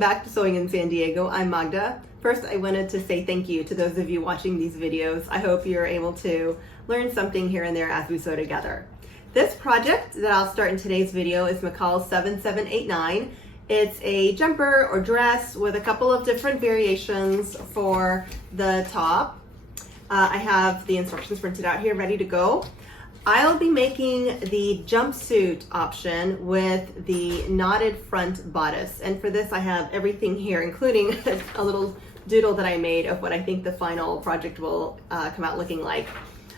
back to Sewing in San Diego. I'm Magda. First, I wanted to say thank you to those of you watching these videos. I hope you're able to learn something here and there as we sew together. This project that I'll start in today's video is McCalls 7789. It's a jumper or dress with a couple of different variations for the top. I have the instructions printed out here ready to go. I'll be making the jumpsuit option with the knotted front bodice. And for this, I have everything here, including a little doodle that I made of what I think the final project will come out looking like.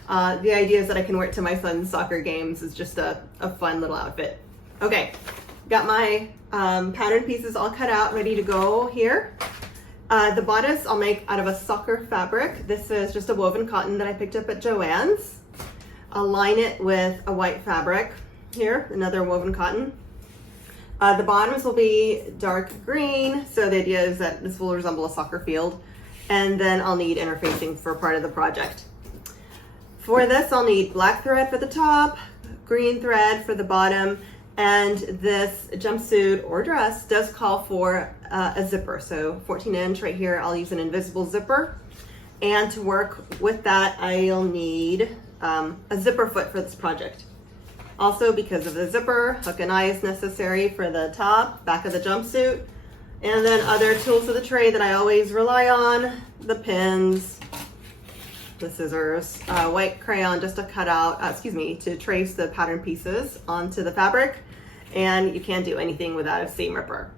The idea is that I can wear it to my son's soccer games. It's just a fun little outfit. Okay, got my pattern pieces all cut out, ready to go here. The bodice I'll make out of a soccer fabric. This is just a woven cotton that I picked up at Joann's. I'll line it with a white fabric here, another woven cotton. The bottoms will be dark green, so the idea is that this will resemble a soccer field. And then I'll need interfacing for part of the project. For this, I'll need black thread for the top, green thread for the bottom, and this jumpsuit or dress does call for a zipper. So 14" right here, I'll use an invisible zipper. And to work with that, I'll need a zipper foot for this project. Also, because of the zipper, hook and eye is necessary for the top, back of the jumpsuit. And then other tools of the trade that I always rely on, the pins, the scissors, white crayon just to cut out, to trace the pattern pieces onto the fabric. And you can't do anything without a seam ripper.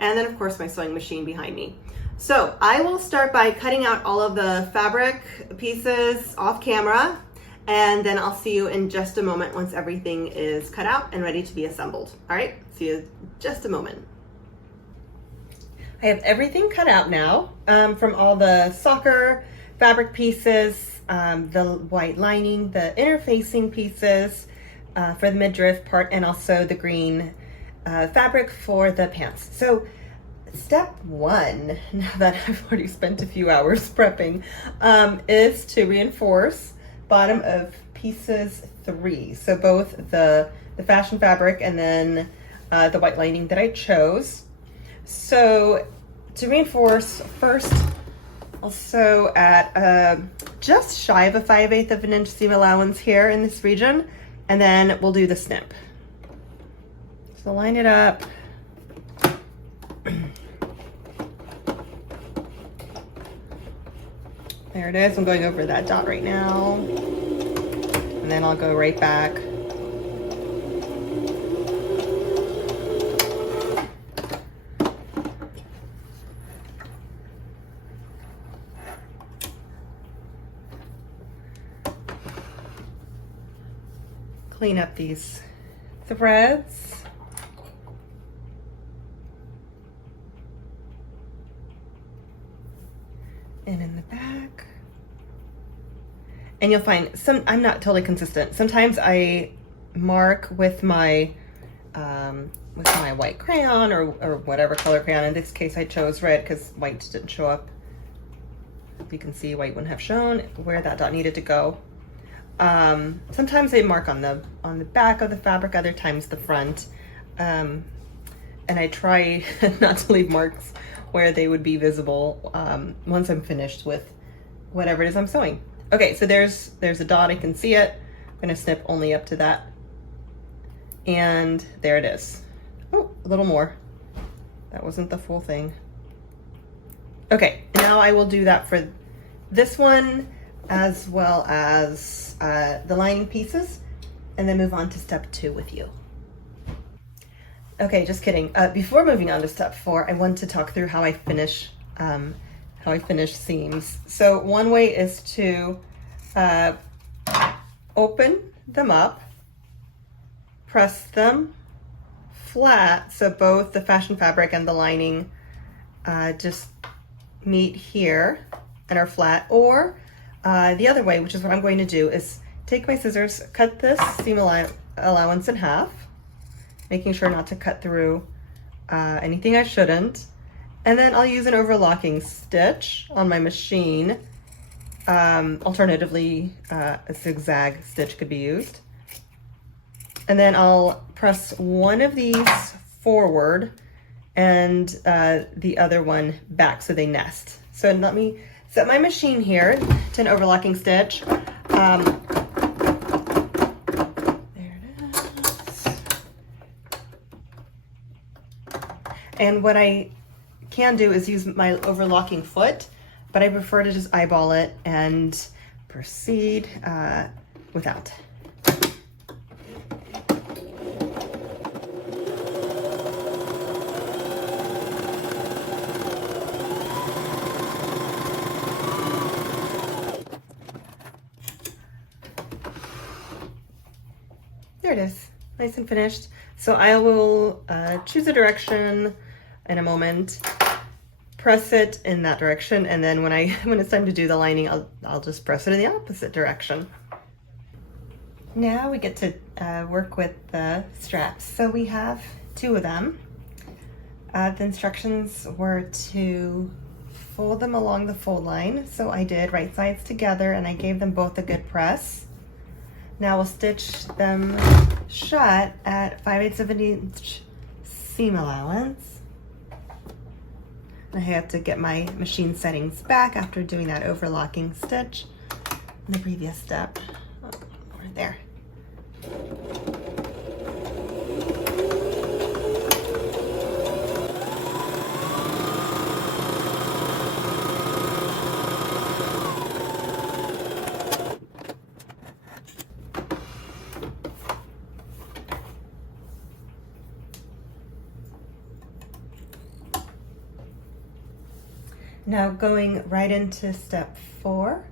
And then of course my sewing machine behind me. So I will start by cutting out all of the fabric pieces off camera, and then I'll see you in just a moment once everything is cut out and ready to be assembled. All right, see you in just a moment. I have everything cut out now from all the soccer fabric pieces, the white lining, the interfacing pieces for the midriff part, and also the green fabric for the pants. So step one, now that I've already spent a few hours prepping, is to reinforce bottom of pieces 3. So both the fashion fabric and then the white lining that I chose. So to reinforce, first I'll sew at just shy of a 5/8 of an inch seam allowance here in this region, and then we'll do the snip. So line it up. There it is. I'm going over that dot right now. And then I'll go right back. Clean up these threads. And in the back. And you'll find I'm not totally consistent. Sometimes I mark with my white crayon or whatever color crayon. In this case, I chose red because white didn't show up. You can see white wouldn't have shown where that dot needed to go. Sometimes I mark on the back of the fabric, other times the front. And I try not to leave marks where they would be visible once I'm finished with whatever it is I'm sewing. Okay, so there's a dot, I can see it. I'm gonna snip only up to that. And there it is. Oh, a little more. That wasn't the full thing. Okay, now I will do that for this one as well as the lining pieces, and then move on to step 2 with you. Okay, just kidding. Before moving on to step 4, I want to talk through how I finish seams. So one way is to open them up, press them flat so both the fashion fabric and the lining just meet here and are flat, or the other way, which is what I'm going to do, is take my scissors, cut this seam allowance in half, making sure not to cut through anything I shouldn't. And then I'll use an overlocking stitch on my machine. Alternatively, a zigzag stitch could be used. And then I'll press one of these forward and the other one back so they nest. So let me set my machine here to an overlocking stitch. There it is. And what I can do is use my overlocking foot, but I prefer to just eyeball it and proceed without. There it is, nice and finished. So I will choose a direction in a moment, press it in that direction, and then when it's time to do the lining, I'll just press it in the opposite direction. Now we get to work with the straps. So we have 2 of them. The instructions were to fold them along the fold line. So I did right sides together and I gave them both a good press. Now we'll stitch them shut at 5/8 of an inch seam allowance. I have to get my machine settings back after doing that overlocking stitch in the previous step. Oh, right there. Now going right into step 4.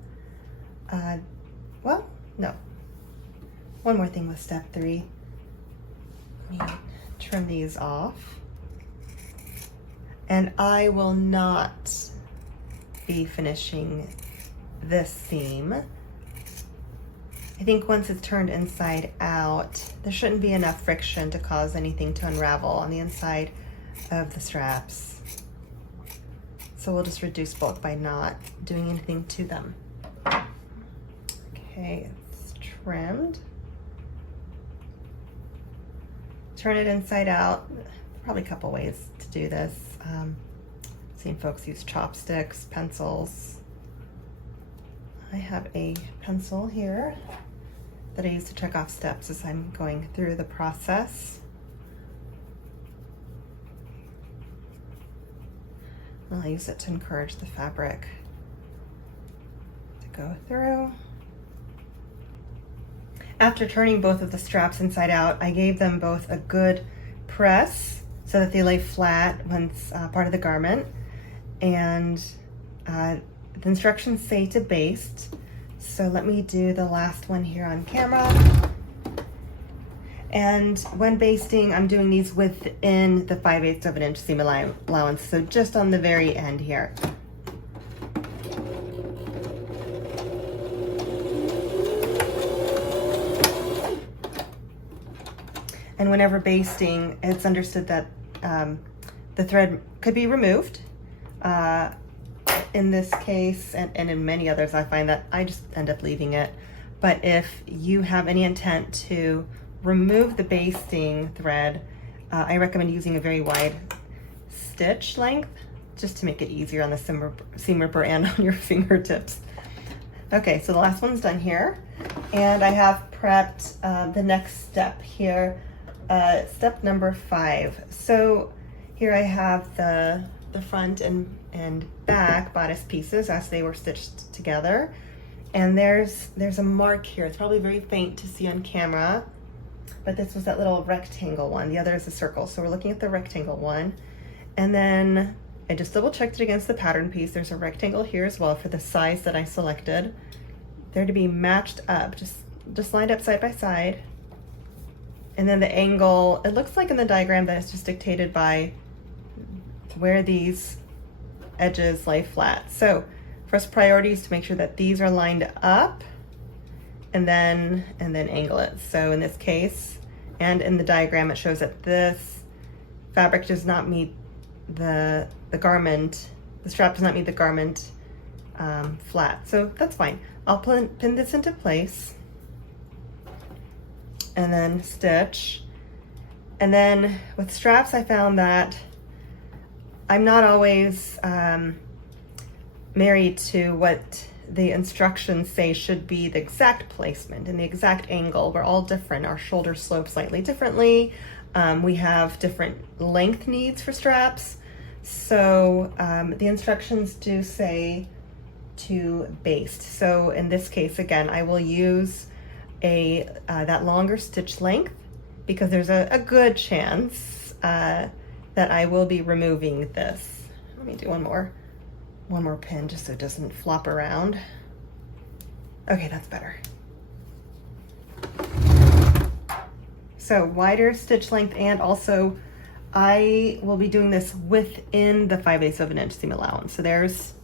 Well, no. One more thing with step 3. Let me trim these off. And I will not be finishing this seam. I think once it's turned inside out, there shouldn't be enough friction to cause anything to unravel on the inside of the straps. So we'll just reduce bulk by not doing anything to them. Okay, it's trimmed. Turn it inside out. Probably a couple ways to do this. Seen folks use chopsticks, pencils. I have a pencil here that I use to check off steps as I'm going through the process. I'll use it to encourage the fabric to go through. After turning both of the straps inside out, I gave them both a good press so that they lay flat once part of the garment. And the instructions say to baste. So let me do the last one here on camera. And when basting, I'm doing these within the 5/8 of an inch seam allowance, so just on the very end here. And whenever basting, it's understood that the thread could be removed. In this case, and in many others, I find that I just end up leaving it. But if you have any intent to remove the basting thread, I recommend using a very wide stitch length just to make it easier on the seam ripper and on your fingertips. Okay, so the last one's done here, and I have prepped the next step here, step number 5. So here I have the front and back bodice pieces as they were stitched together, and there's a mark here. It's probably very faint to see on camera, but this was that little rectangle one. The other is a circle, so we're looking at the rectangle one. And then I just double checked it against the pattern piece. There's a rectangle here as well for the size that I selected. They're to be matched up, just lined up side by side. And then the angle, it looks like in the diagram that it's just dictated by where these edges lay flat. So first priority is to make sure that these are lined up, and then angle it. So in this case, and in the diagram, it shows that this fabric does not meet the garment, the strap does not meet the garment flat. So that's fine. I'll pin this into place and then stitch. And then with straps, I found that I'm not always married to what the instructions say should be the exact placement and the exact angle. We're all different. Our shoulders slope slightly differently. We have different length needs for straps. So the instructions do say to baste. So in this case, again, I will use that longer stitch length because there's a good chance that I will be removing this. Let me do one more pin just so it doesn't flop around. Okay, that's better. So wider stitch length, and also I will be doing this within the 5/8 of an inch seam allowance. So there's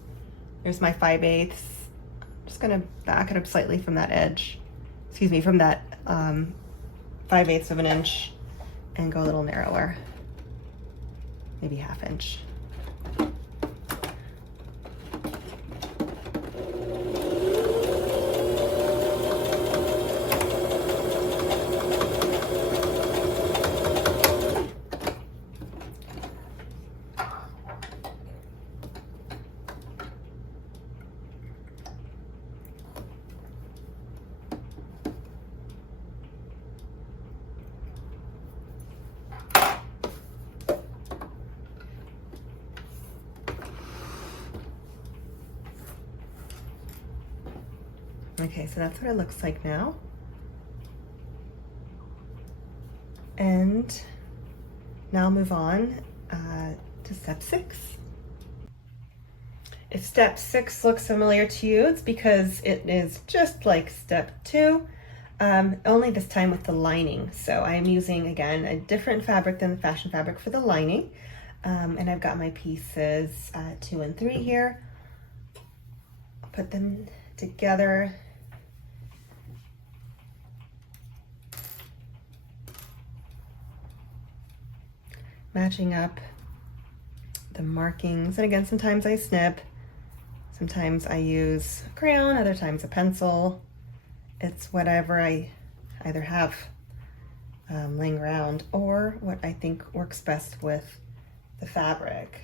my 5/8. I'm just gonna back it up slightly from that edge, excuse me, from that 5/8 of an inch, and go a little narrower, maybe 1/2 inch. Okay, so that's what it looks like now. And now I'll move on to step 6. If step 6 looks familiar to you, it's because it is just like step 2, only this time with the lining. So I'm using, again, a different fabric than the fashion fabric for the lining. And I've got my pieces 2 and 3 here. I'll put them together. Matching up the markings. And again, sometimes I snip, sometimes I use a crayon, other times a pencil. It's whatever I either have laying around or what I think works best with the fabric.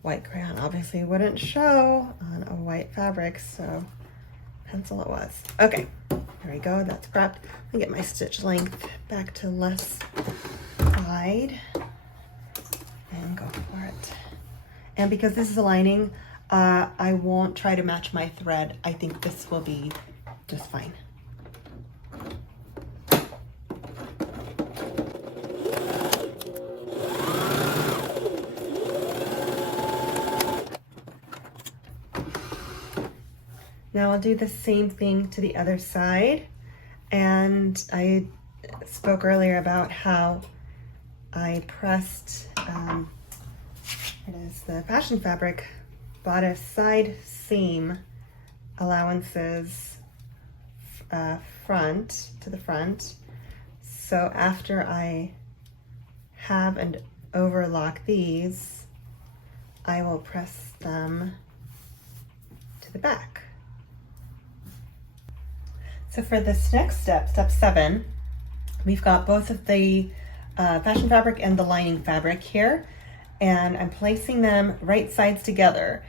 White crayon obviously wouldn't show on a white fabric, so pencil it was. Okay, there we go, that's prepped. Let me get my stitch length back to less wide and go for it. And because this is a lining, I won't try to match my thread. I think this will be just fine. Now I'll do the same thing to the other side. And I spoke earlier about how I pressed, it is the fashion fabric bodice side seam allowances front to the front. So after I have and overlock these, I will press them to the back. So for this next step, step 7, we've got both of the fashion fabric and the lining fabric here, and I'm placing them right sides together.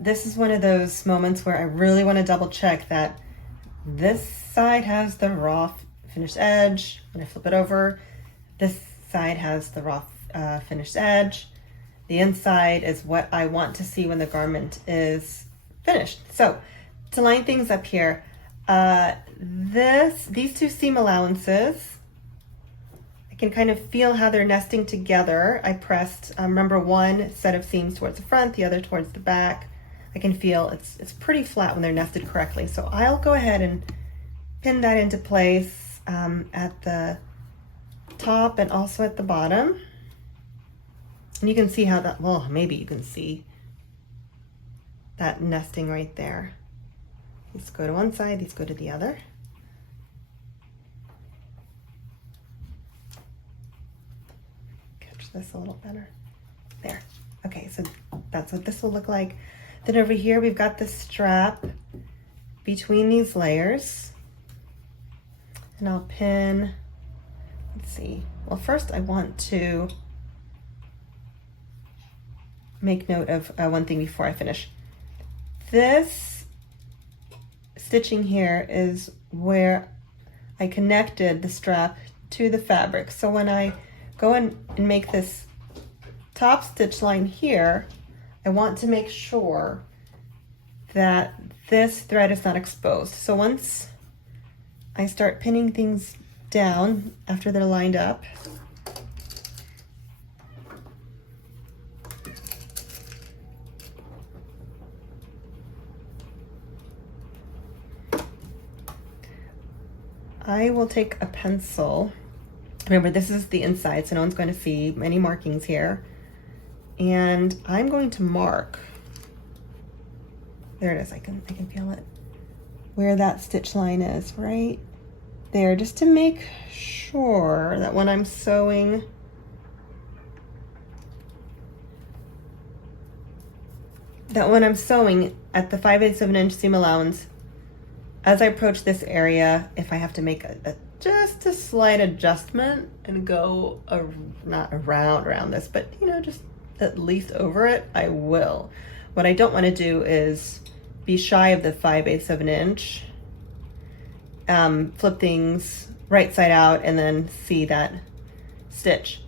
This is one of those moments where I really want to double check that this side has the raw finished edge. When I flip it over, this side has the raw finished edge. The inside is what I want to see when the garment is finished. So to line things up here, these two seam allowances, I can kind of feel how they're nesting together. I pressed, remember, one set of seams towards the front, the other towards the back. I can feel it's pretty flat when they're nested correctly. So I'll go ahead and pin that into place at the top and also at the bottom. And you can see how that, well, maybe you can see that nesting right there. These go to one side, these go to the other. Catch this a little better. There. Okay, so that's what this will look like. Then over here, we've got the strap between these layers. And I'll pin, let's see. Well, first I want to make note of one thing before I finish. This stitching here is where I connected the strap to the fabric. So when I go in and make this top stitch line here, I want to make sure that this thread is not exposed. So once I start pinning things down after they're lined up, I will take a pencil. Remember, this is the inside, so no one's going to see any markings here. And I'm going to mark, there it is, I can feel it, where that stitch line is, right there, just to make sure that when I'm sewing, at the 5/8 of an inch seam allowance, as I approach this area, if I have to make just a slight adjustment and go not around this, but you know, just at least over it, I will. What I don't want to do is be shy of the 5/8 of an inch, flip things right side out and then see that stitch.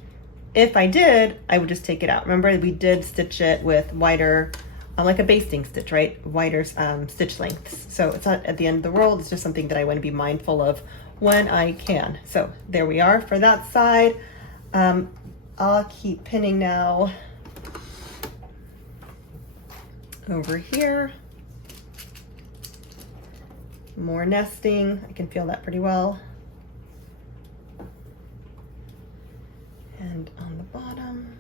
If I did, I would just take it out. Remember, we did stitch it with wider, like a basting stitch, right? Wider stitch lengths. So it's not at the end of the world, it's just something that I want to be mindful of when I can. So there we are for that side. I'll keep pinning now over here. More nesting, I can feel that pretty well. And on the bottom.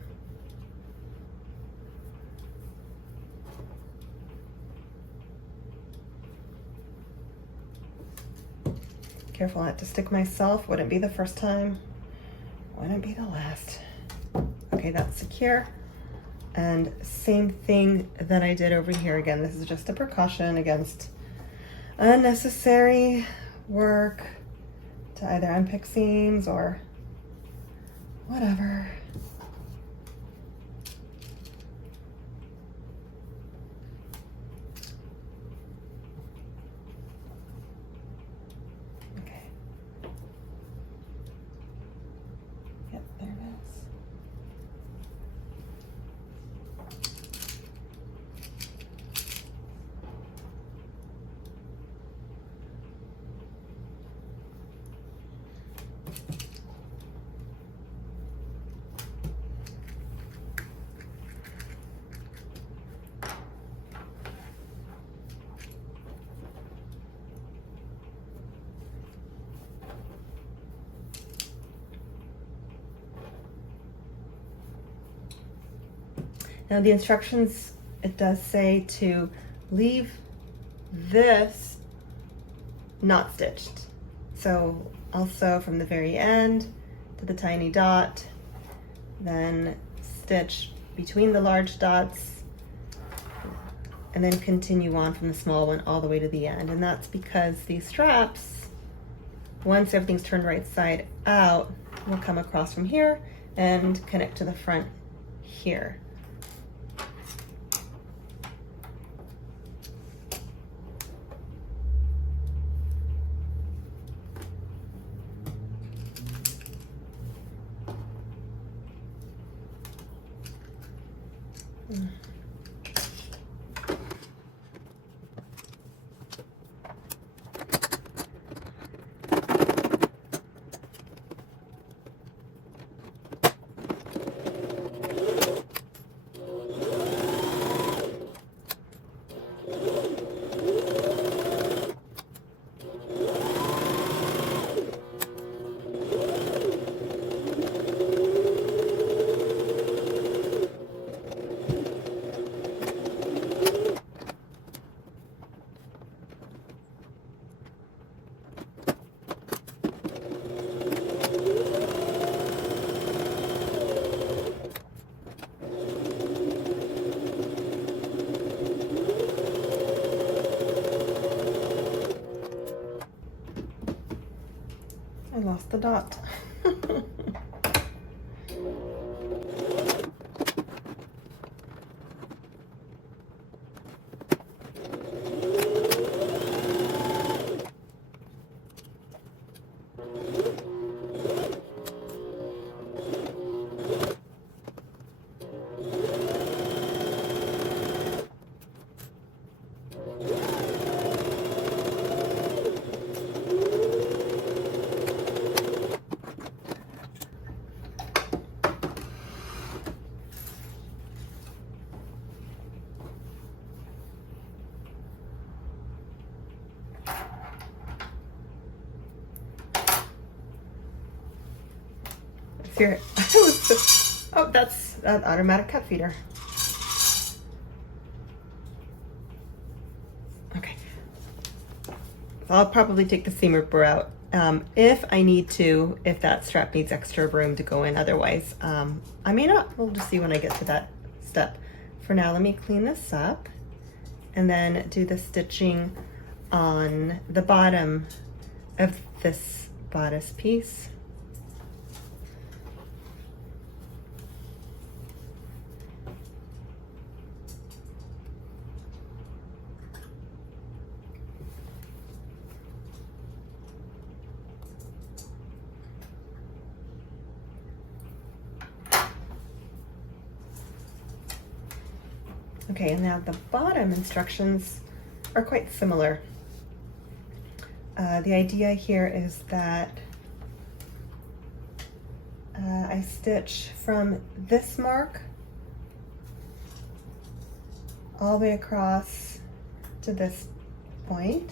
Careful not to stick myself, wouldn't be the first time, wouldn't be the last. Okay, that's secure. And same thing that I did over here. Again, this is just a precaution against unnecessary work to either unpick seams or whatever. Okay. Yep, there it is. Now the instructions, it does say to leave this not stitched. So also from the very end to the tiny dot, then stitch between the large dots, and then continue on from the small one all the way to the end. And that's because these straps, once everything's turned right side out, will come across from here and connect to the front here. I lost the dot. Here, oh, that's an automatic cut feeder. Okay, I'll probably take the seam ripper out if I need to, if that strap needs extra room to go in. Otherwise, I may not. We'll just see when I get to that step. For now, let me clean this up and then do the stitching on the bottom of this bodice piece. Okay, and now the bottom instructions are quite similar. The idea here is that I stitch from this mark all the way across to this point.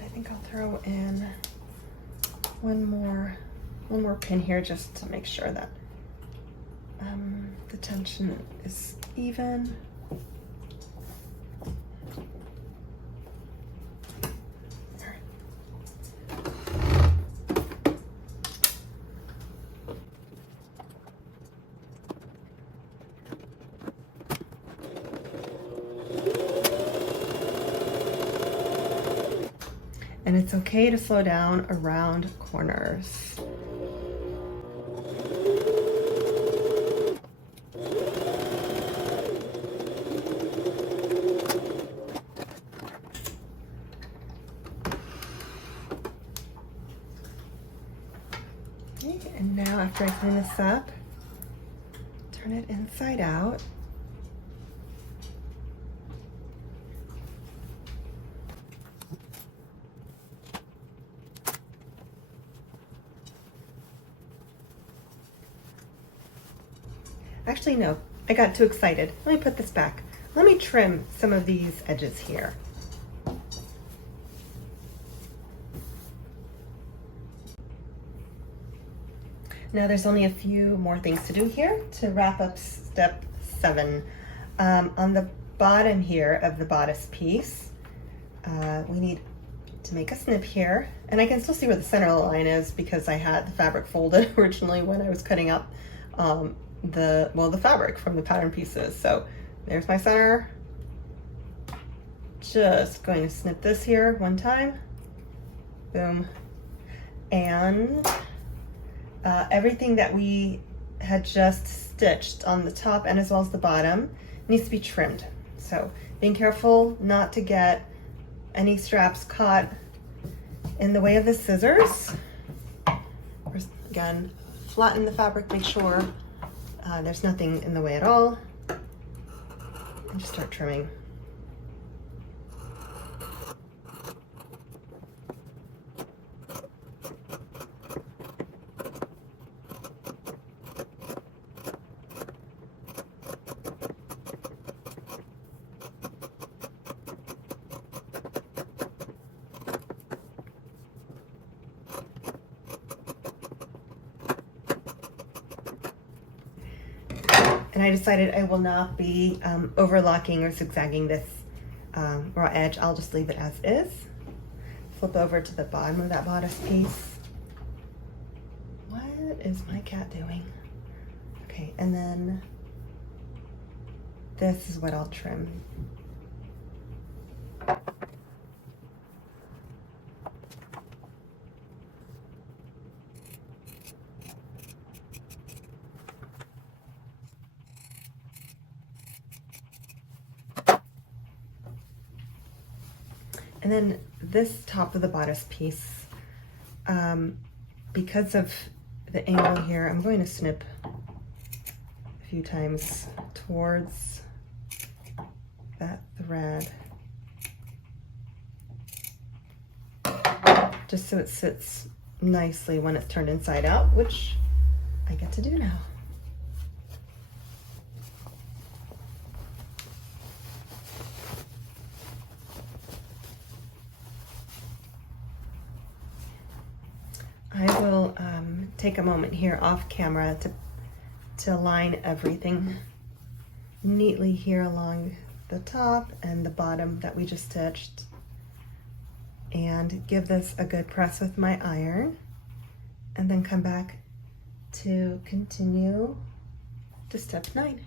I think I'll throw in one more pin here just to make sure that the tension is even. And it's okay to slow down around corners. Okay, and now after I clean this up, turn it inside out. Actually, no, I got too excited. Let me put this back. Let me trim some of these edges here. Now there's only a few more things to do here to wrap up step 7. On the bottom here of the bodice piece, we need to make a snip here. And I can still see where the center of the line is because I had the fabric folded originally when I was cutting up the fabric from the pattern pieces. So there's my center. Just going to snip this here one time. Boom. And everything that we had just stitched on the top and as well as the bottom needs to be trimmed. So being careful not to get any straps caught in the way of the scissors. Again, flatten the fabric, make sure there's nothing in the way at all, and just start trimming. And I decided I will not be overlocking or zigzagging this raw edge. I'll just leave it as is. Flip over to the bottom of that bodice piece. What is my cat doing? Okay, and then this is what I'll trim. And then this top of the bodice piece, because of the angle here, I'm going to snip a few times towards that thread, just so it sits nicely when it's turned inside out, which I get to do now. take a moment here off camera to align everything neatly here along the top and the bottom that we just stitched, and give this a good press with my iron, and then come back to continue to step 9.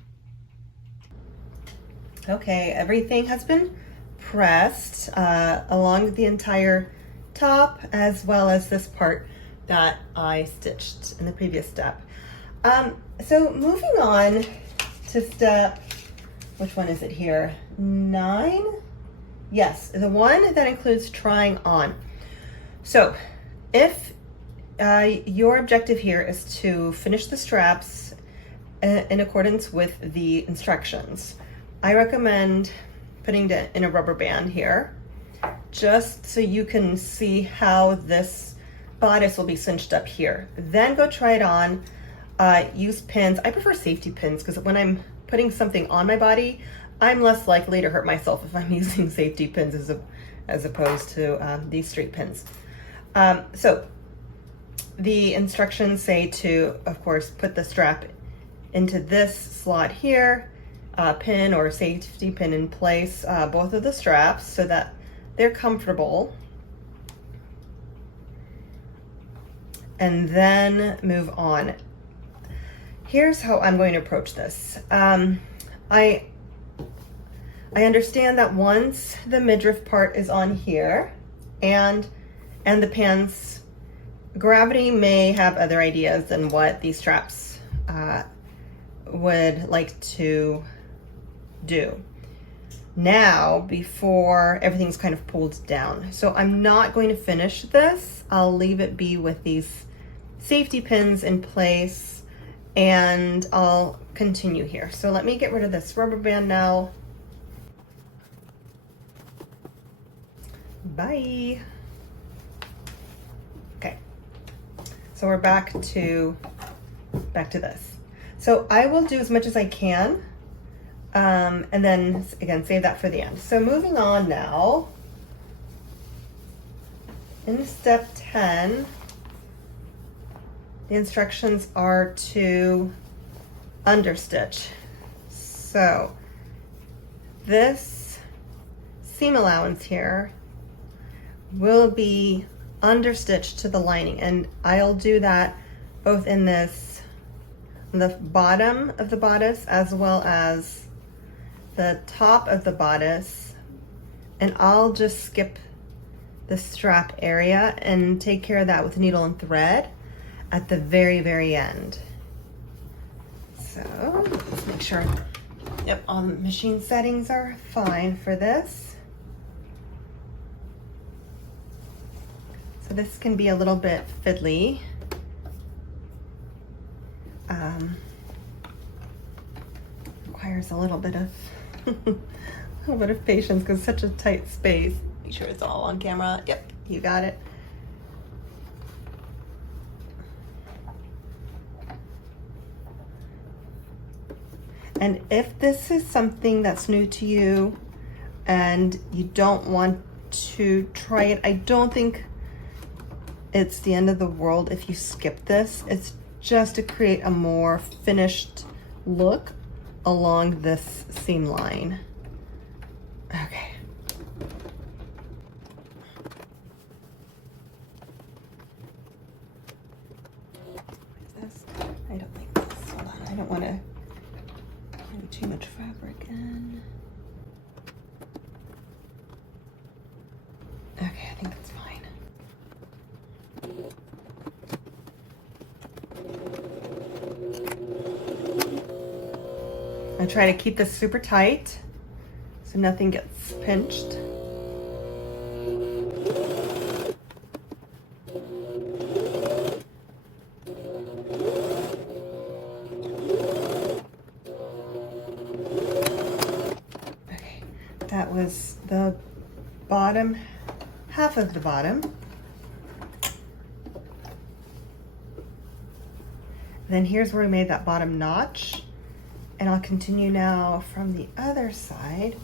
Okay, everything has been pressed along the entire top, as well as this part that I stitched in the previous step. So moving on to step, which one is it here? 9? Yes, the one that includes trying on. So if your objective here is to finish the straps in accordance with the instructions, I recommend putting it in a rubber band here, just so you can see how this bodice will be cinched up here. Then go try it on. Use pins. I prefer safety pins because when I'm putting something on my body, I'm less likely to hurt myself if I'm using safety pins as opposed to these straight pins. So the instructions say to, of course, put the strap into this slot here, pin or safety pin in place, both of the straps so that they're comfortable, and then move on. Here's how I'm going to approach this. I understand that once the midriff part is on here and the pants, gravity may have other ideas than what these straps would like to do now before everything's kind of pulled down. So I'm not going to finish this. I'll leave it be with these safety pins in place, and I'll continue here. So let me get rid of this rubber band now. Bye. Okay, so we're back to this. So I will do as much as I can, and then again save that for the end. So moving on now, in step 10, the instructions are to understitch. So this seam allowance here will be understitched to the lining, and I'll do that both in this, the bottom of the bodice as well as the top of the bodice, and I'll just skip the strap area and take care of that with needle and thread at the very, very end. So let's make sure, yep, all the machine settings are fine for this. So this can be a little bit fiddly. Requires a little bit of patience because it's such a tight space. Make sure it's all on camera. Yep, you got it. And if this is something that's new to you and you don't want to try it, I don't think it's the end of the world if you skip this. It's just to create a more finished look along this seam line. Okay. What is this? I don't like this. Hold on. I don't want to put too much fabric in. Okay, I think that's fine. I try to keep this super tight so nothing gets pinched. Okay, that was the bottom, half of the bottom. Then here's where we made that bottom notch. And I'll continue now from the other side.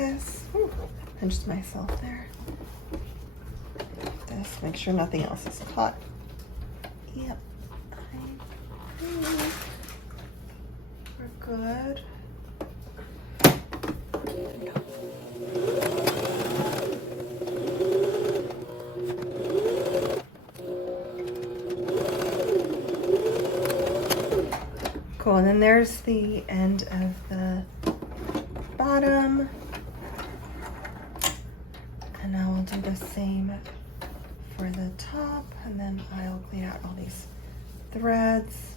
this. Ooh, pinched myself there. This, make sure nothing else is caught. Yep. We're good. Cool, and then there's the end of the bottom. And now we'll do the same for the top, and then I'll clean out all these threads.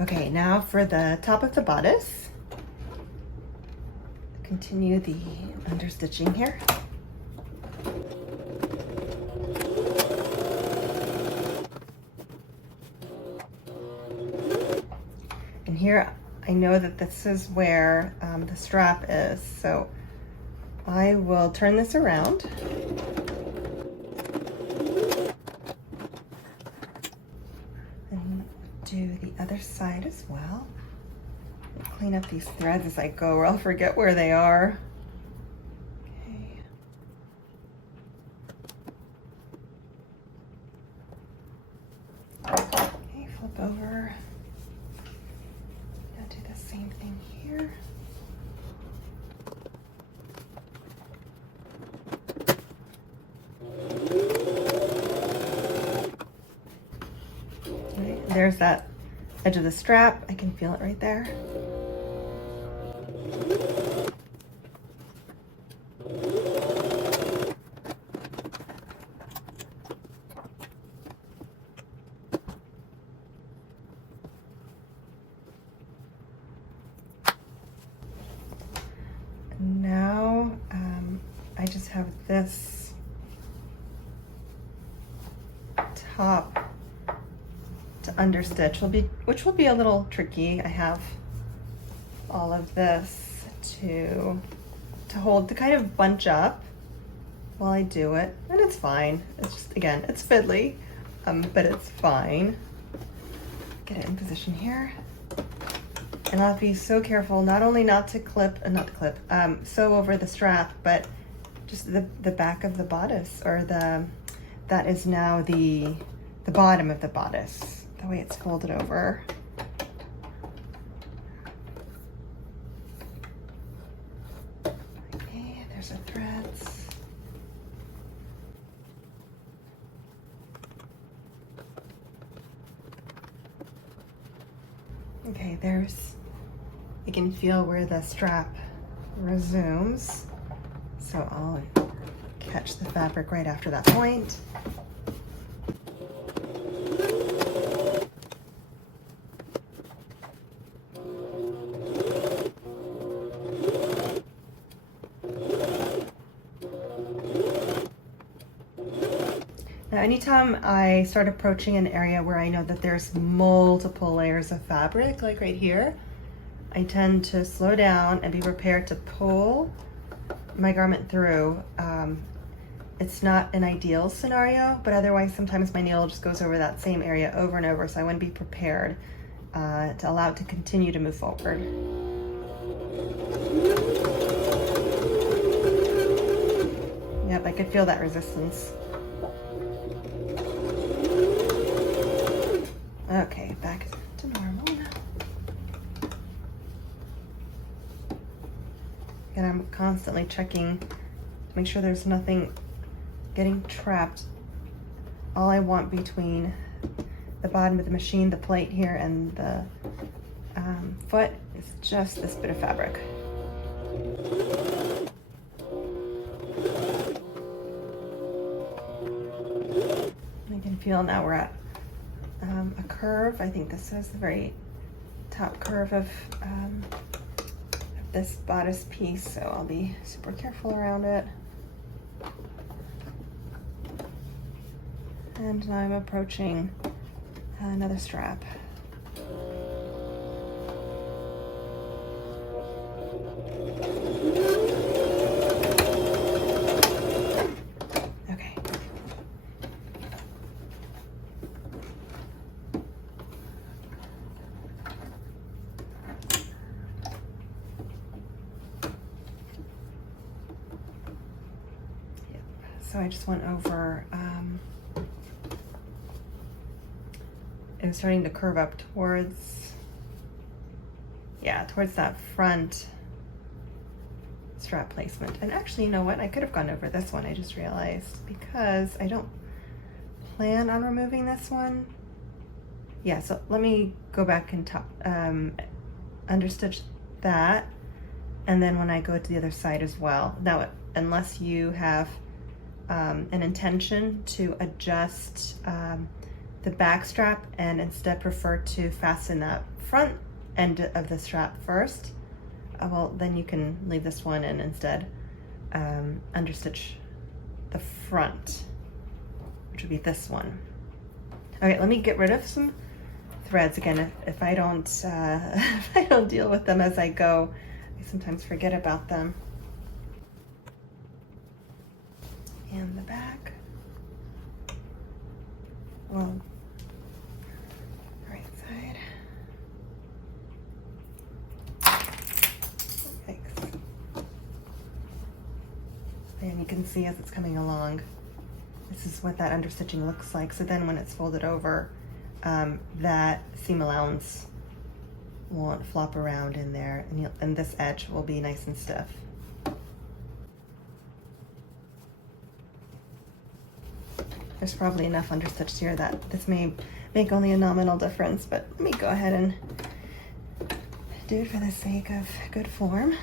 Okay, now for the top of the bodice. Continue the understitching here. And here I know that this is where the strap is, so I will turn this around. And do the other side as well. Clean up these threads as I go, or I'll forget where they are. Okay. Okay, flip over. Now do the same thing here. Right, there's that edge of the strap. I can feel it right there. Now I just have this top to understitch, which will be a little tricky. I have all of this to hold, to kind of bunch up while I do it, and it's fine. It's just, again, it's fiddly, but it's fine. Get it in position here. And I'll have to be so careful, not only not to sew over the strap, but just the back of the bodice, or that is now the bottom of the bodice, the way it's folded over. Okay, there's the threads. Okay, I can feel where the strap resumes, so I'll catch the fabric right after that point. Now, anytime I start approaching an area where I know that there's multiple layers of fabric, like right here, I tend to slow down and be prepared to pull my garment through. It's not an ideal scenario, but otherwise sometimes my needle just goes over that same area over and over, so I want to be prepared to allow it to continue to move forward. Yep, I could feel that resistance. Okay, back to normal now. And I'm constantly checking to make sure there's nothing getting trapped. All I want between the bottom of the machine, the plate here, and the foot is just this bit of fabric. I can feel now we're at a curve. I think this is the very top curve of this bodice piece, so I'll be super careful around it. And now I'm approaching another strap. Okay. so I just went over, it was starting to curve up towards, yeah, towards that front strap placement. And actually, you know what? I could have gone over this one, I just realized, because I don't plan on removing this one. Yeah, so let me go back and understitch that. And then when I go to the other side as well. Now, unless you have an intention to adjust the back strap and instead prefer to fasten that front end of the strap first, well, then you can leave this one and instead understitch the front, which would be this one. Okay, let me get rid of some threads again. If I don't if I don't deal with them as I go, I sometimes forget about them. And the back. Well, right side. Thanks. And you can see as it's coming along, this is what that understitching looks like. So then when it's folded over, that seam allowance won't flop around in there, and this edge will be nice and stiff. There's probably enough understitched here that this may make only a nominal difference, but let me go ahead and do it for the sake of good form.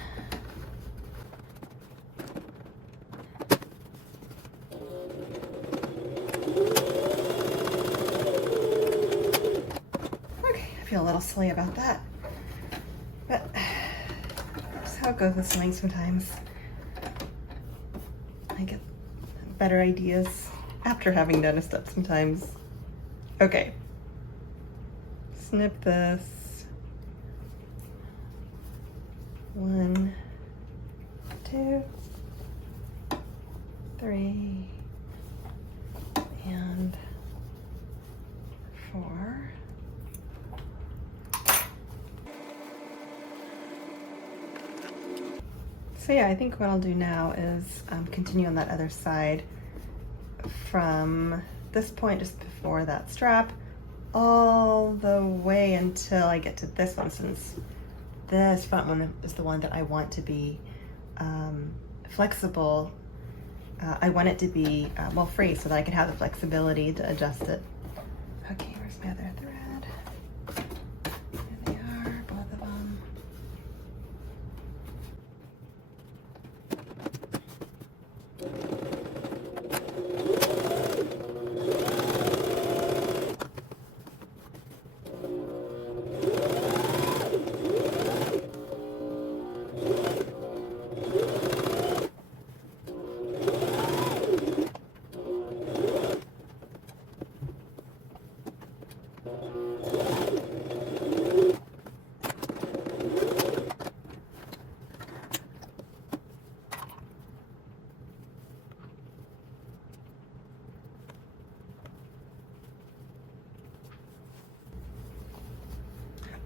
Feel a little silly about that, but that's how it goes with sewing sometimes. I get better ideas after having done a step sometimes. Okay, snip this. 1, 2, 3, and 4. So yeah, I think what I'll do now is continue on that other side from this point just before that strap all the way until I get to this one, since this front one is the one that I want to be flexible. I want it to be well, free, so that I can have the flexibility to adjust it. Okay, where's my other thread? There they are, both of them.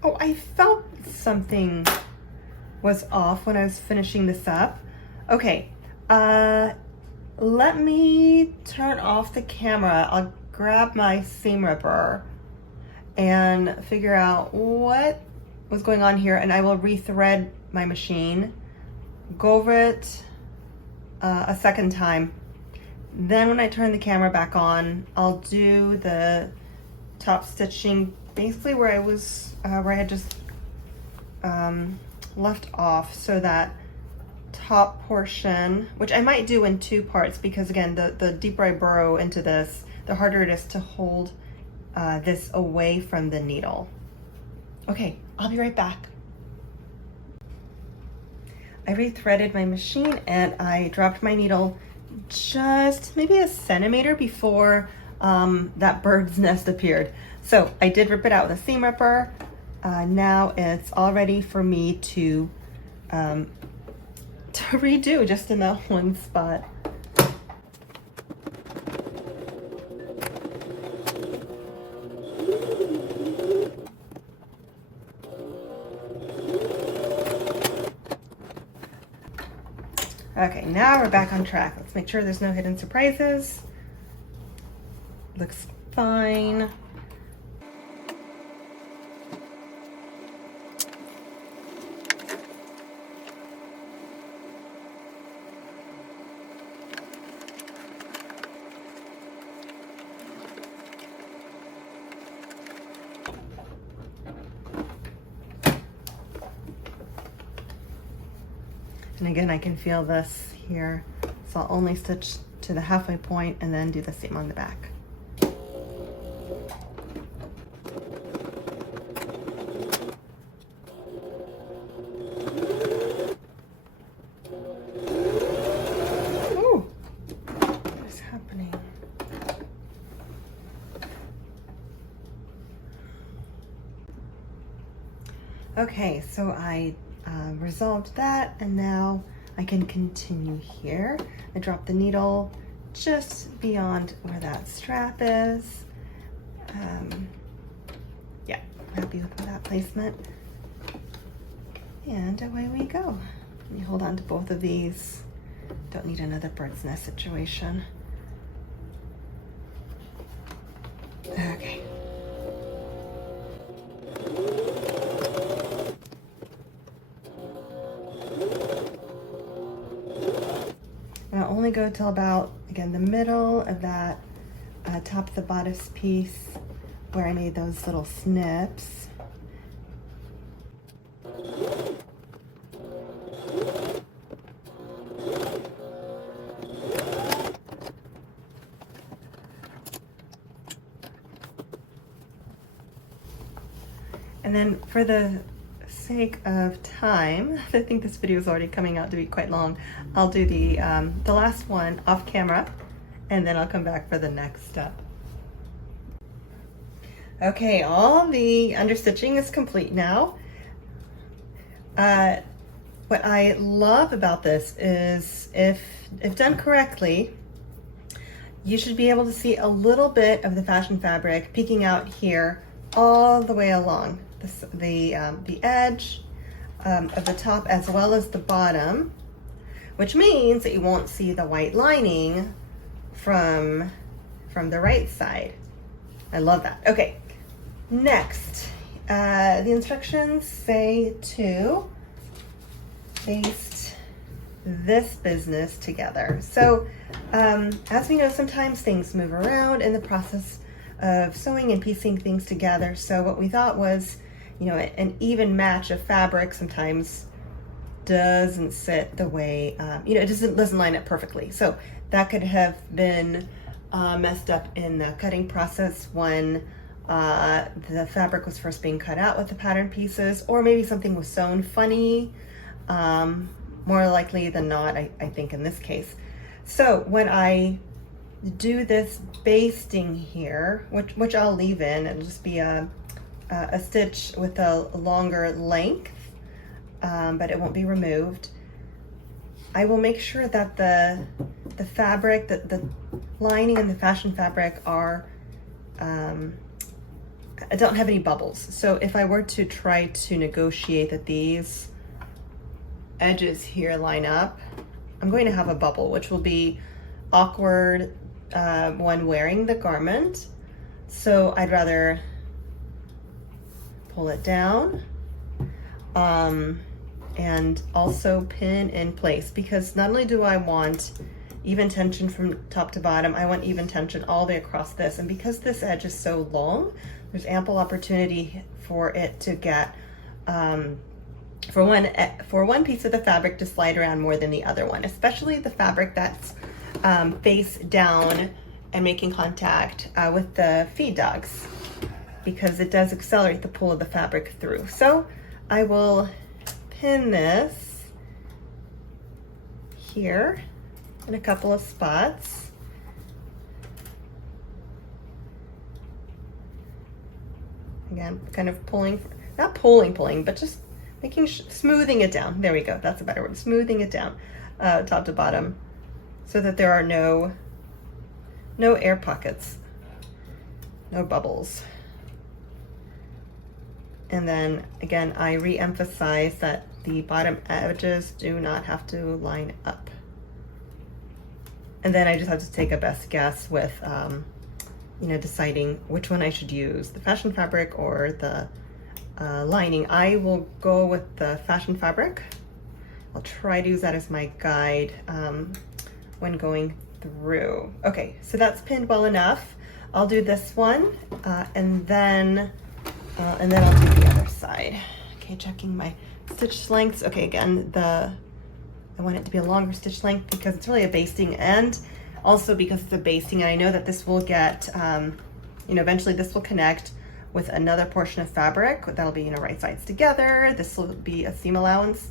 Oh, I felt something was off when I was finishing this up. Okay, let me turn off the camera. I'll grab my seam ripper and figure out what was going on here, and I will rethread my machine, go over it a second time. Then when I turn the camera back on, I'll do the top stitching basically where I was, where I had just left off, so that top portion, which I might do in 2 parts, because again, the deeper I burrow into this, the harder it is to hold this away from the needle. Okay, I'll be right back. I rethreaded my machine and I dropped my needle just maybe a centimeter before that bird's nest appeared. So I did rip it out with a seam ripper. Now it's all ready for me to redo just in that one spot. Okay, now we're back on track. Let's make sure there's no hidden surprises. Looks fine. And again, I can feel this here. So I'll only stitch to the halfway point and then do the same on the back. Ooh, what is happening? Okay, so I resolved that, and now I can continue here. I drop the needle just beyond where that strap is. Yeah, I'm happy with that placement. And away we go. Let me hold on to both of these. Don't need another bird's nest situation. Okay. I'll only go till about, again, the middle of that top of the bodice piece where I made those little snips. And then for the sake of time, I think this video is already coming out to be quite long, I'll do the last one off camera, and then I'll come back for the next step. Okay, all the understitching is complete now. What I love about this is if done correctly, you should be able to see a little bit of the fashion fabric peeking out here all the way along the edge of the top as well as the bottom, which means that you won't see the white lining from the right side. I love that. Okay, next, the instructions say to baste this business together. So as we know, sometimes things move around in the process of sewing and piecing things together. So what we thought was, you know, an even match of fabric sometimes doesn't sit the way, you know, it doesn't line up perfectly. So that could have been messed up in the cutting process when the fabric was first being cut out with the pattern pieces, or maybe something was sewn funny, more likely than not, I think in this case. So when I do this basting here, which I'll leave in, it'll just be a stitch with a longer length, but it won't be removed. I will make sure that the fabric, the lining and the fashion fabric are, I don't have any bubbles. So if I were to try to negotiate that these edges here line up, I'm going to have a bubble, which will be awkward when wearing the garment. So I'd rather pull it down and also pin in place, because not only do I want even tension from top to bottom, I want even tension all the way across this. And because this edge is so long, there's ample opportunity for it to get, for one piece of the fabric to slide around more than the other one, especially the fabric that's face down and making contact with the feed dogs, because it does accelerate the pull of the fabric through. So I will pin this here in a couple of spots. Again, kind of pulling, not pulling, but just making, smoothing it down. There we go, that's a better word. Smoothing it down, top to bottom, so that there are no air pockets, no bubbles. And then again, I re-emphasize that the bottom edges do not have to line up. And then I just have to take a best guess with, you know, deciding which one I should use, the fashion fabric or the lining. I will go with the fashion fabric. I'll try to use that as my guide when going through. Okay, so that's pinned well enough. I'll do this one and then I'll do the other side. Okay, checking my stitch lengths. Okay, again, I want it to be a longer stitch length because it's really a basting, and also because it's a basting, and I know that this will get, you know, eventually this will connect with another portion of fabric. That'll be, you know, right sides together. This will be a seam allowance.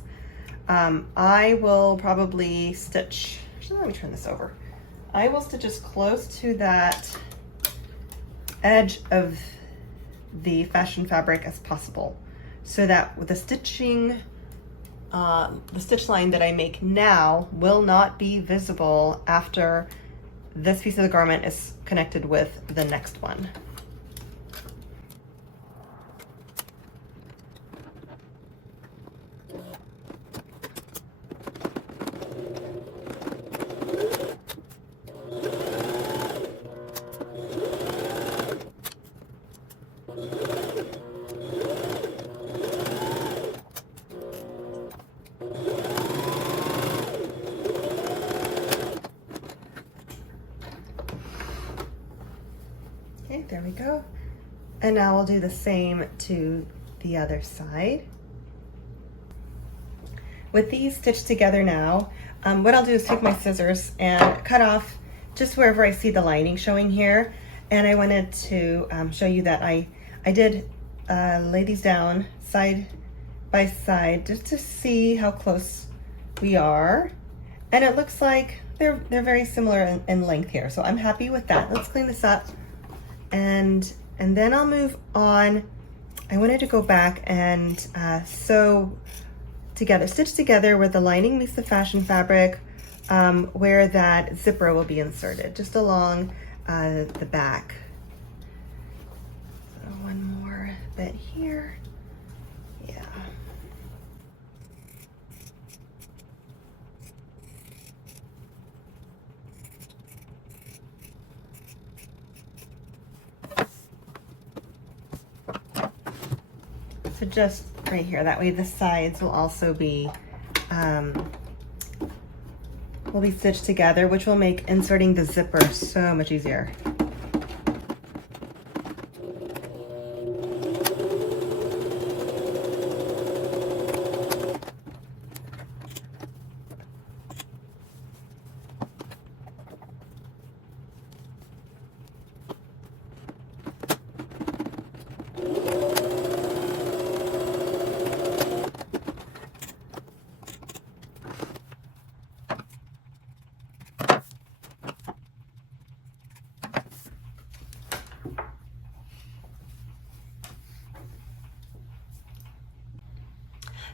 I will probably stitch, actually let me turn this over. I will stitch as close to that edge of the fashion fabric as possible, so that with the stitching, the stitch line that I make now will not be visible after this piece of the garment is connected with the next one. Okay, there we go. And now we'll do the same to the other side. With these stitched together now, what I'll do is take my scissors and cut off just wherever I see the lining showing here. And I wanted to show you that I did lay these down side by side just to see how close we are. And it looks like they're very similar in length here. So I'm happy with that. Let's clean this up. And then I'll move on. I wanted to go back and sew together, stitch together where the lining meets the fashion fabric, where that zipper will be inserted, just along the back. So one more bit here. Yeah. So just right here, that way the sides will also be stitched together, which will make inserting the zipper so much easier.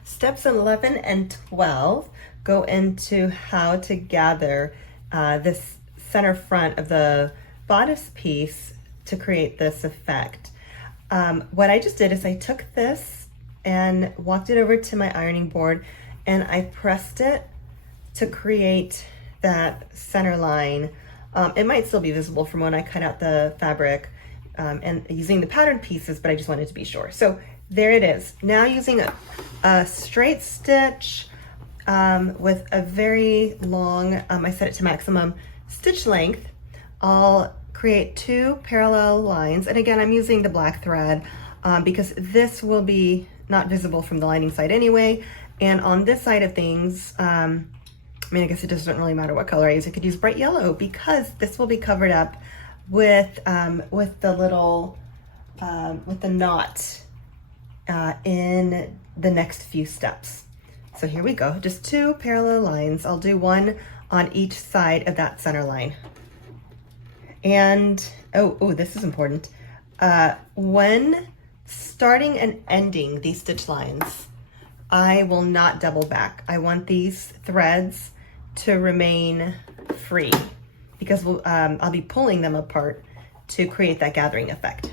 Steps 11 and 12 go into how to gather this center front of the bodice piece to create this effect. What I just did is I took this and walked it over to my ironing board and I pressed it to create that center line. It might still be visible from when I cut out the fabric and using the pattern pieces, but I just wanted to be sure. So there it is. Now using a straight stitch with a very long, I set it to maximum stitch length, I'll create 2 parallel lines. And again, I'm using the black thread because this will be not visible from the lining side anyway. And on this side of things, I mean, I guess it doesn't really matter what color I use. I could use bright yellow because this will be covered up with the little, with the knot in the next few steps. So here we go, just 2 parallel lines. I'll do one on each side of that center line. And, oh, this is important. When starting and ending these stitch lines, I will not double back. I want these threads to remain free because I'll be pulling them apart to create that gathering effect.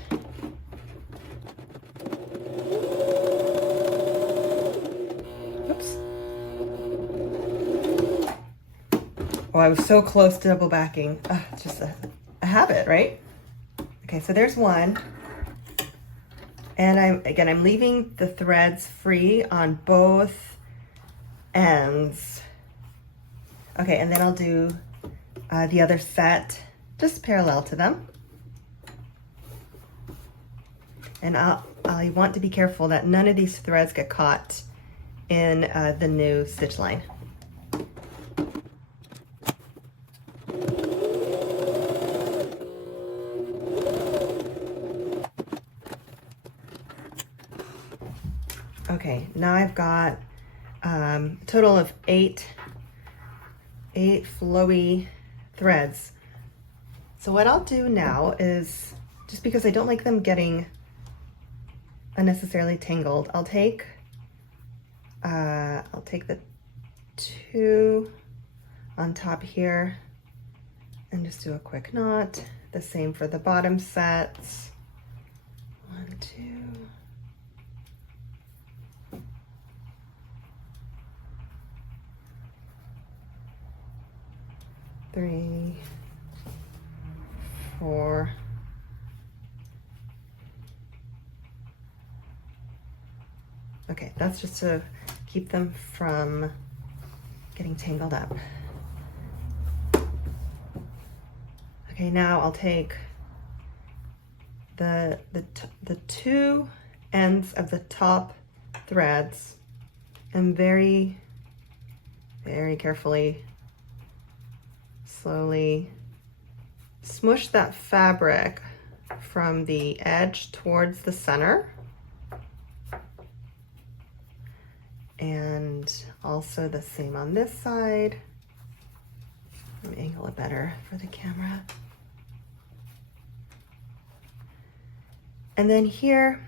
Oh, I was so close to double backing. It's just a habit, right? Okay, so there's one. And I'm leaving the threads free on both ends. Okay, and then I'll do the other set just parallel to them. And I want to be careful that none of these threads get caught in the new stitch line. Okay, now I've got a total of eight flowy threads. So what I'll do now is, just because I don't like them getting unnecessarily tangled, I'll take the two on top here and just do a quick knot. The same for the bottom sets. 1, 2. 3, 4. Okay, that's just to keep them from getting tangled up. Okay, now I'll take the two ends of the top threads and very, very carefully, slowly smush that fabric from the edge towards the center. And also the same on this side. Let me angle it better for the camera. And then here,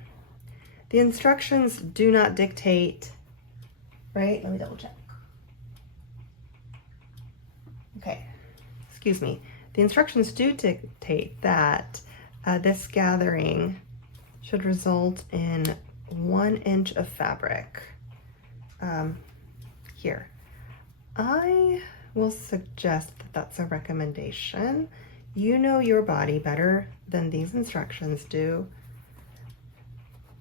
the instructions do not dictate, right? Let me double check. Okay, excuse me. The instructions do dictate that this gathering should result in 1 inch of fabric. Here. I will suggest that that's a recommendation. You know your body better than these instructions do.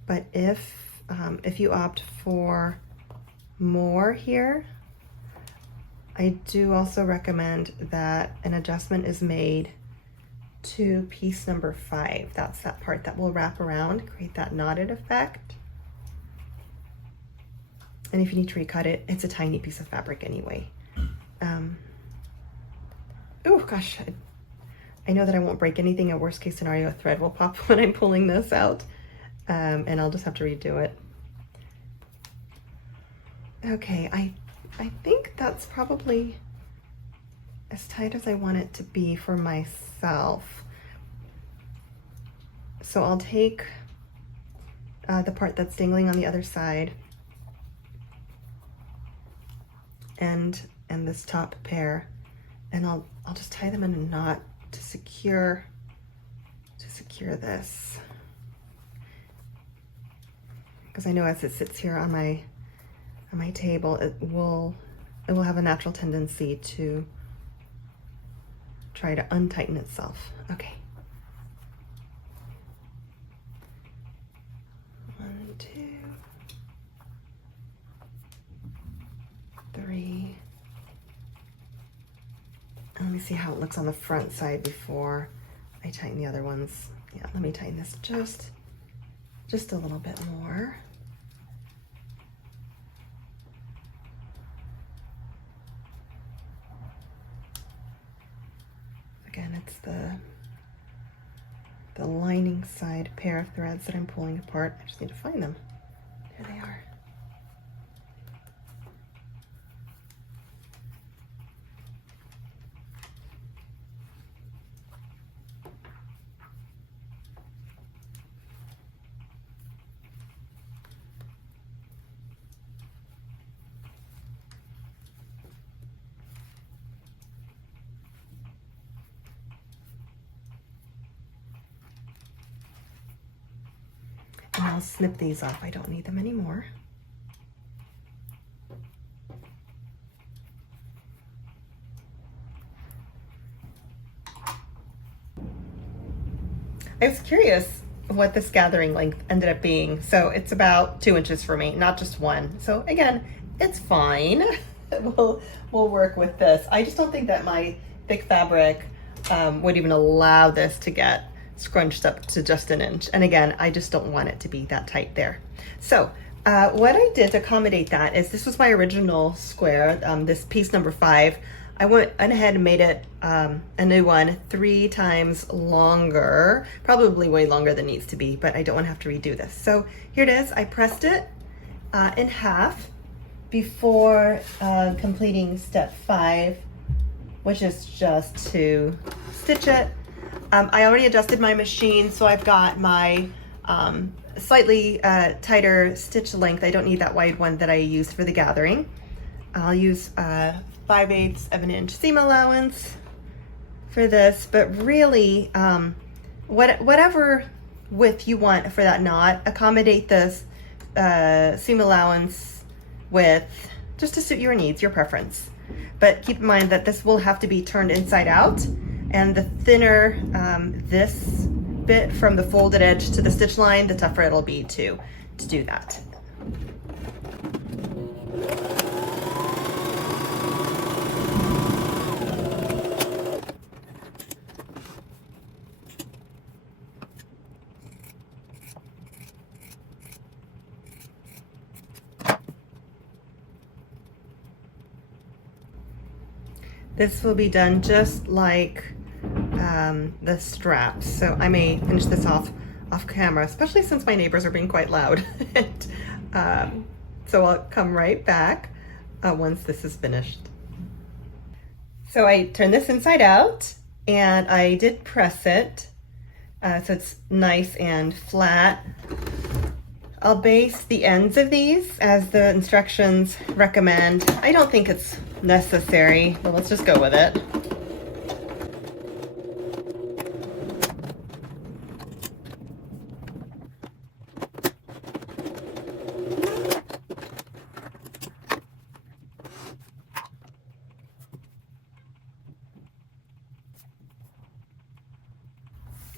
But if you opt for more here, I do also recommend that an adjustment is made to piece number 5. That's that part that will wrap around, create that knotted effect. And if you need to recut it, it's a tiny piece of fabric anyway. Oh gosh, I know that I won't break anything. A worst case scenario, a thread will pop when I'm pulling this out. And I'll just have to redo it. Okay, I think that's probably as tight as I want it to be for myself. So I'll take the part that's dangling on the other side and this top pair, and I'll just tie them in a knot to secure this, because I know as it sits here on my table, it will have a natural tendency to try to untighten itself. Okay. 1, 2, 3. And let me see how it looks on the front side before I tighten the other ones. Yeah, let me tighten this just a little bit more. Again, it's the lining side pair of threads that I'm pulling apart. I just need to find them. There they are. And I'll snip these off. I don't need them anymore. I was curious what this gathering length ended up being. So it's about 2 inches for me, not just 1. So again, it's fine. We'll work with this. I just don't think that my thick fabric would even allow this to get scrunched up to just 1 inch. And again, I just don't want it to be that tight there. So what I did to accommodate that is, this was my original square, this piece number 5. I went ahead and made it a new one 3 times longer, probably way longer than needs to be, but I don't want to have to redo this. So here it is. I pressed it in half before completing step 5, which is just to stitch it. I already adjusted my machine, so I've got my slightly tighter stitch length. I don't need that wide one that I used for the gathering. I'll use 5/8 of an inch seam allowance for this, but really whatever width you want for that knot, accommodate this seam allowance width just to suit your needs, your preference. But keep in mind that this will have to be turned inside out, and the thinner this bit from the folded edge to the stitch line, the tougher it'll be to do that. This will be done just like the straps. So I may finish this off camera, especially since my neighbors are being quite loud. And, so I'll come right back once this is finished. So I turned this inside out and I did press it so it's nice and flat. I'll baste the ends of these as the instructions recommend. I don't think it's necessary, but let's just go with it.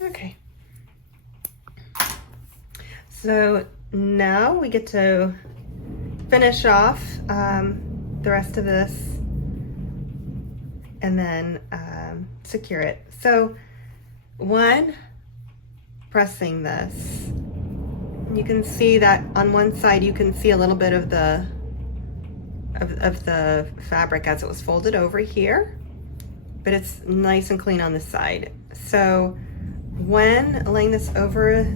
Okay. So now we get to finish off the rest of this and then secure it. So when pressing this, you can see that on one side you can see a little bit of the fabric as it was folded over here, but it's nice and clean on this side. So when laying this over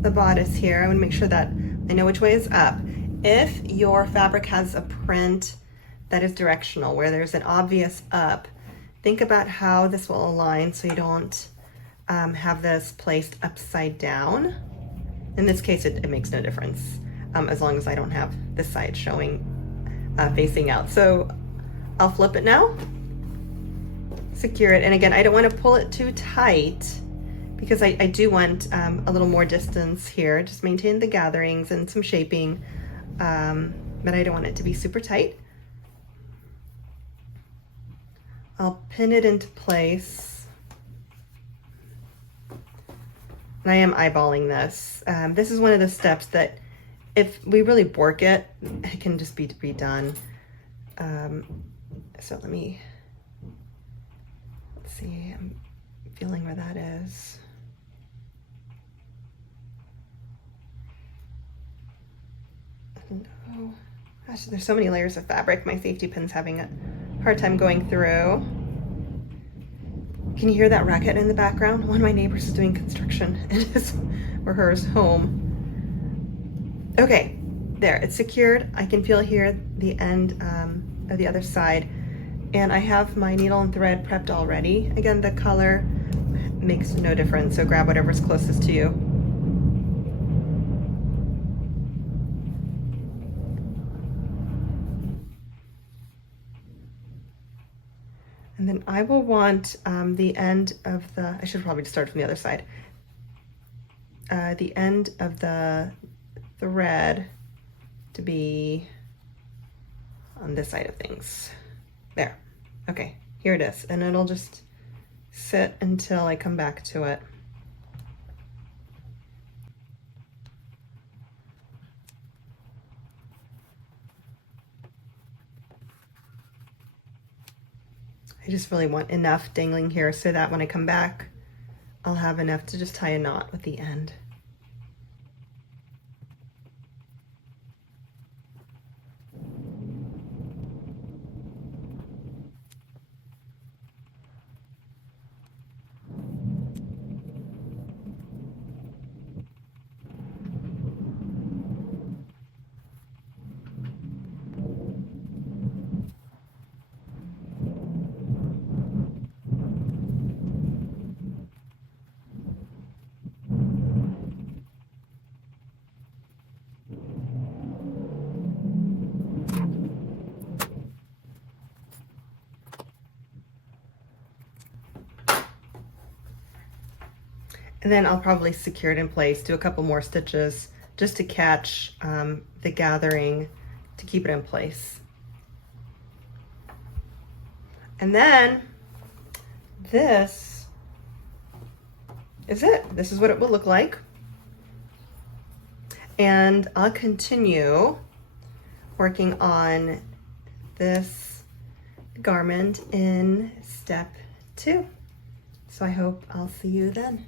the bodice here, I want to make sure that I know which way is up. If your fabric has a print that is directional, where there's an obvious up, think about how this will align so you don't have this placed upside down. In this case, it makes no difference as long as I don't have this side showing facing out. So I'll flip it now, secure it, and again, I don't want to pull it too tight because I do want a little more distance here. Just maintain the gatherings and some shaping, but I don't want it to be super tight. I'll pin it into place. And I am eyeballing this. This is one of the steps that if we really bork it, it can just be redone. So let's see, I'm feeling where that is. Oh, gosh, there's so many layers of fabric. My safety pin's having a hard time going through. Can you hear that racket in the background? One of my neighbors is doing construction in his or hers home. Okay, there, it's secured. I can feel here the end of the other side. And I have my needle and thread prepped already. Again, the color makes no difference, so grab whatever's closest to you. And then I will want the end of the, I should probably just start from the other side. The end of the thread to be on this side of things. There. Okay, here it is. And it'll just sit until I come back to it. I just really want enough dangling here so that when I come back, I'll have enough to just tie a knot with the end. And then I'll probably secure it in place, do a couple more stitches just to catch the gathering to keep it in place. And then this is it. This is what it will look like. And I'll continue working on this garment in step 2. So I hope I'll see you then.